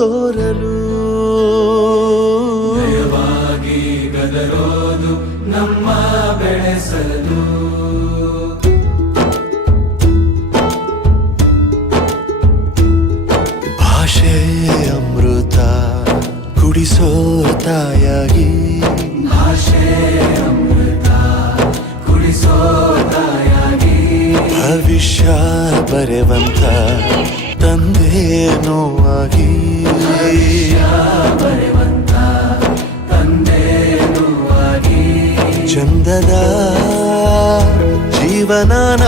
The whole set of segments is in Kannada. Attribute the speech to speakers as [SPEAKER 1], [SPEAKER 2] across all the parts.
[SPEAKER 1] ತೋರಲು.
[SPEAKER 2] ನಯವಾಗಿ ಗದರೋದು ನಮ್ಮ ಬೆಳೆಸಲು.
[SPEAKER 1] ಭಾಷೆ ಅಮೃತ ಕುಡಿಸೋ ತಾಯಾಗಿ
[SPEAKER 2] ಭಾಷೆ ಅಮೃತ ಕುಡಿಸೋ ತಾಯಾಗಿ
[SPEAKER 1] ಭವಿಷ್ಯ ಬರೆವಂತ ತಂದೆ
[SPEAKER 2] ಆಗಿ.
[SPEAKER 1] ಚಂದದ ಜೀವನನ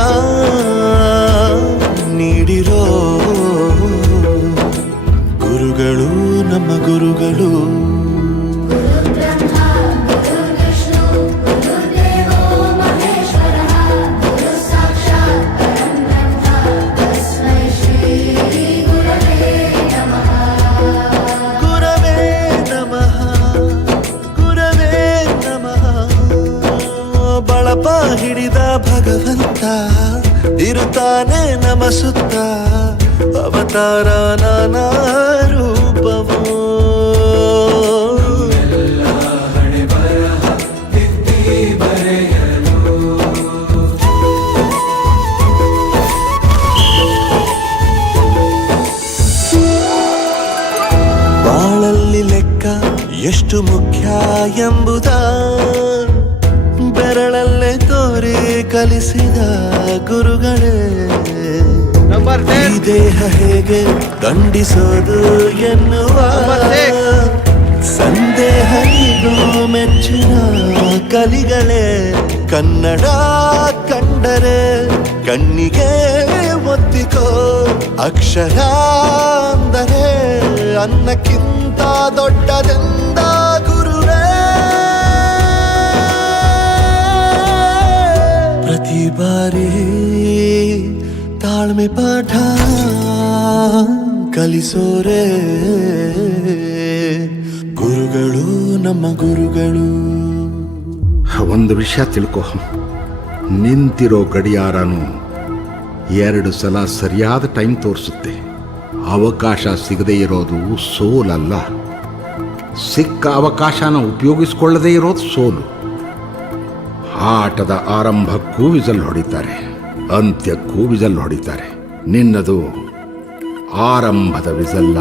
[SPEAKER 1] ನೀಡಿರೋ ಗುರುಗಳು ನಮ್ಮ ಗುರುಗಳು. ಅವತಾರ ನಾನಾ ರೂಪವೋ? ಬಾಳಲ್ಲಿ ಲೆಕ್ಕ ಎಷ್ಟು ಮುಖ್ಯ ಎಂಬುದ ಬೆರಳಲ್ಲೇ ತೋರಿ ಕಲಿಸಿದ ಗುರುಗಳೇ. ದೇಹ ಹೇಗೆ ದಂಡಿಸೋದು ಎನ್ನುವ ಸಂದೇಹ ಇದು ಮೆಚ್ಚಿನ ಕಲಿಗಳೇ. ಕನ್ನಡ ಕಂಡರೆ ಕಣ್ಣಿಗೆ ಒತ್ತಿಕೋ, ಅಕ್ಷರ ಅಂದರೆ ಅನ್ನಕ್ಕಿಂತ ದೊಡ್ಡದೆಂದ ಗುರುವೇ. ಪ್ರತಿ ಬಾರಿ ತಾಳ್ಮೆ ಪಾಠ ಕಲಿಸೋರೆ ಗುರುಗಳು, ನಮ್ಮ ಗುರುಗಳು.
[SPEAKER 3] ಒಂದು ವಿಷಯ ತಿಳ್ಕೊ. ನಿಂತಿರೋ ಗಡಿಯಾರನು ಎರಡು ಸಲ ಸರಿಯಾದ ಟೈಮ್ ತೋರಿಸುತ್ತೆ. ಅವಕಾಶ ಸಿಗದೇ ಇರೋದು ಸೋಲಲ್ಲ. ಸಿಕ್ಕ ಅವಕಾಶನ ಉಪಯೋಗಿಸ್ಕೊಳ್ಳದೇ ಇರೋದು ಸೋಲು. ಆಟದ ಆರಂಭಕ್ಕೂ ವಿಸಲ್ ಹೊಡಿತಾರೆ, ಅಂತ್ಯಕ್ಕೂ ವಿಸಲ್ ಹೊಡಿತಾರೆ. ನಿನ್ನದು ಆರಂಭದ ವಿಸಲ್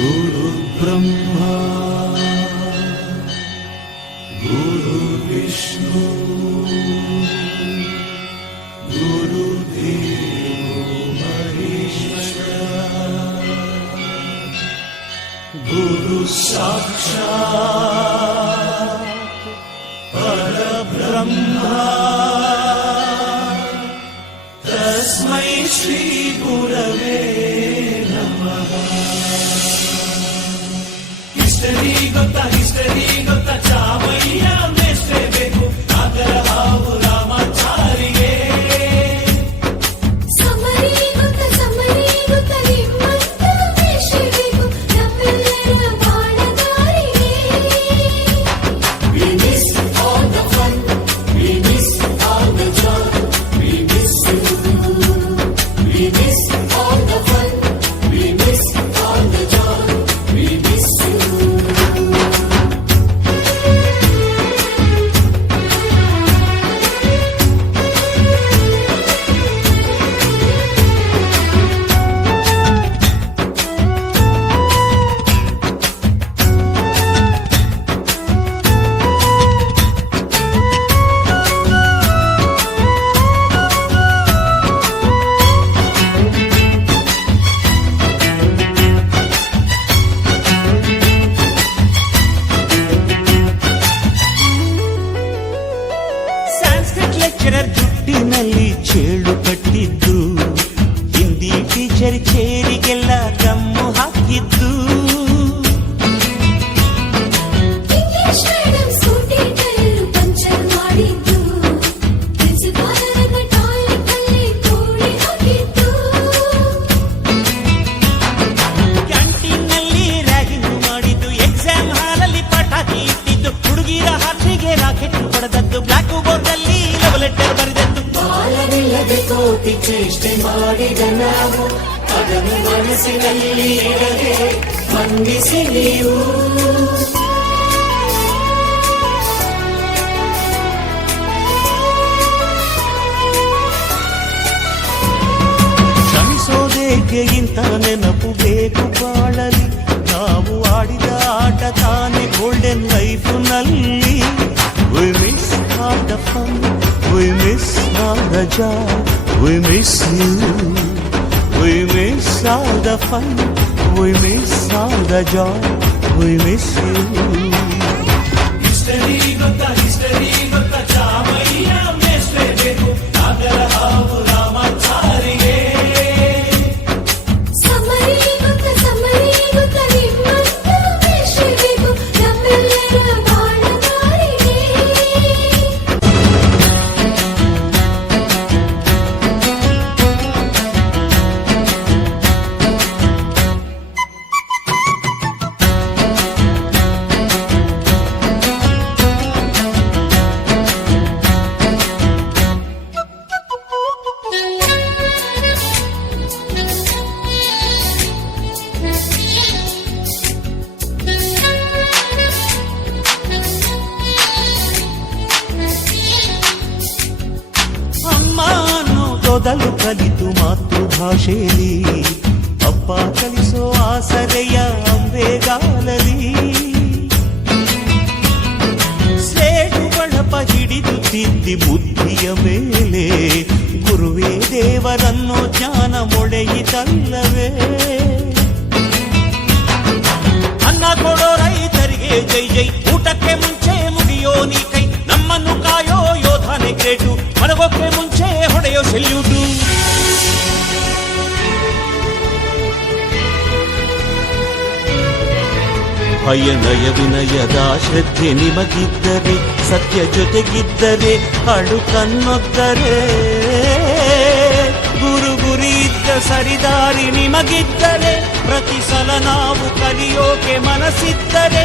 [SPEAKER 4] गुरु ब्रह्मा गुरुविष्ण गुरुदेव हरिष्ण तस्मै Shri histerii, no ta Sanskrit lecturer ಜುಟ್ಟಿನಲ್ಲಿ ಚೇಳು ಕಟ್ಟಿದ್ದು ಹಿಂದಿ ಟೀಚರ್ ಚೇರಿಗೆಲ್ಲ
[SPEAKER 5] ತಮ್ಮ ಮಾಡಿದ ನಾವು ಅದನ್ನು ಮನಸ್ಸಿನಲ್ಲಿ ಇಡದೆ ಮಂಡಿಸಿ ನೀವು
[SPEAKER 4] ಕ್ಷಮಿಸೋದೇಕೆ ಇಂಥ ನೆನಪು ಬೇಕು ಬಾಳಲಿ ನಾವು ಆಡಿದ ಆಟ ತಾನೇ ಗೋಲ್ಡನ್ ಲೈಫ್ ನಲ್ಲಿ We miss all the fun, we miss all the joy,
[SPEAKER 6] ومثله ومثل ده فن ومثل ده جار
[SPEAKER 4] ومثله يستريد الدهر ಮಾತೃಭಾಷೆಯಲ್ಲಿ ಅಪ್ಪ ಕಲಿಸೋ ಆಸರೆಯ ಅಂಬೆಗಾಲಲಿ ಸೇಡು ಬಳಪ ಹಿಡಿದು ತಿದ್ದಿ ಬುದ್ಧಿಯ ಮೇಲೆ ಗುರುವೇ ದೇವರನ್ನೋ ಜ್ಞಾನ ಮೊಳೆಯಿತಲ್ಲವೇ ಅನ್ನ ಕೊಡೋ ರೈತರಿಗೆ ಜೈ ಜೈ ಊಟಕ್ಕೆ ಮುಂಚೆ ಮುಗಿಯೋ ನೀ ಕೈ ನಮ್ಮನ್ನು ಕಾಯೋ ಯೋಧನೆ ಗ್ರೇಟು ಮಲಗೋಕೆ ಮುಂಚೆ ಹೊಡೆಯೋ ಸೆಲ್ಯೂಟು ಅಯ್ಯನಯ ವಿನಯದ ಶ್ರದ್ಧೆ ನಿಮಗಿದ್ದರೆ, ಸತ್ಯ ಜೊತೆಗಿದ್ದರೆ ಅಳು ಕನ್ನೊದ್ದರೆ ಗುರು ಗುರಿ ಇದ್ದ ಸರಿದಾರಿ ನಿಮಗಿದ್ದರೆ, ಪ್ರತಿ ಸಲ ನಾವು ಕಲಿಯೋಕೆ ಮನಸ್ಸಿದ್ದರೆ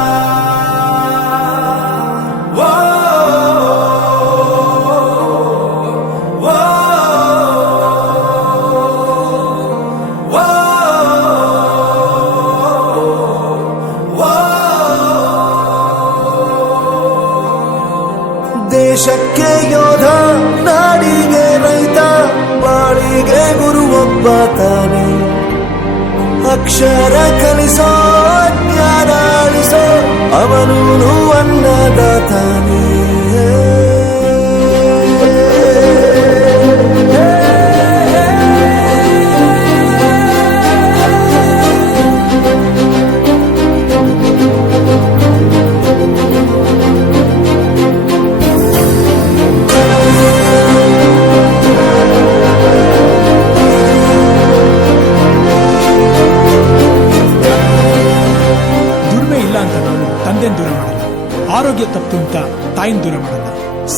[SPEAKER 1] ಒಬ್ಬ ತಾನೆ ಅಕ್ಷರ ಕಲಿಸೋ ಜ್ಞಾನ ಅಳಿಸೋ ಅವನು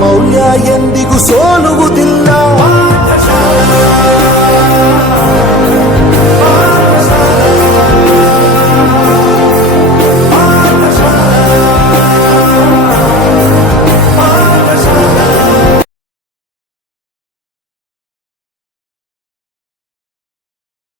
[SPEAKER 1] ಮೌಲ್ಯ ಎಂದಿಗೂ ಸೋಲುವುದಿಲ್ಲ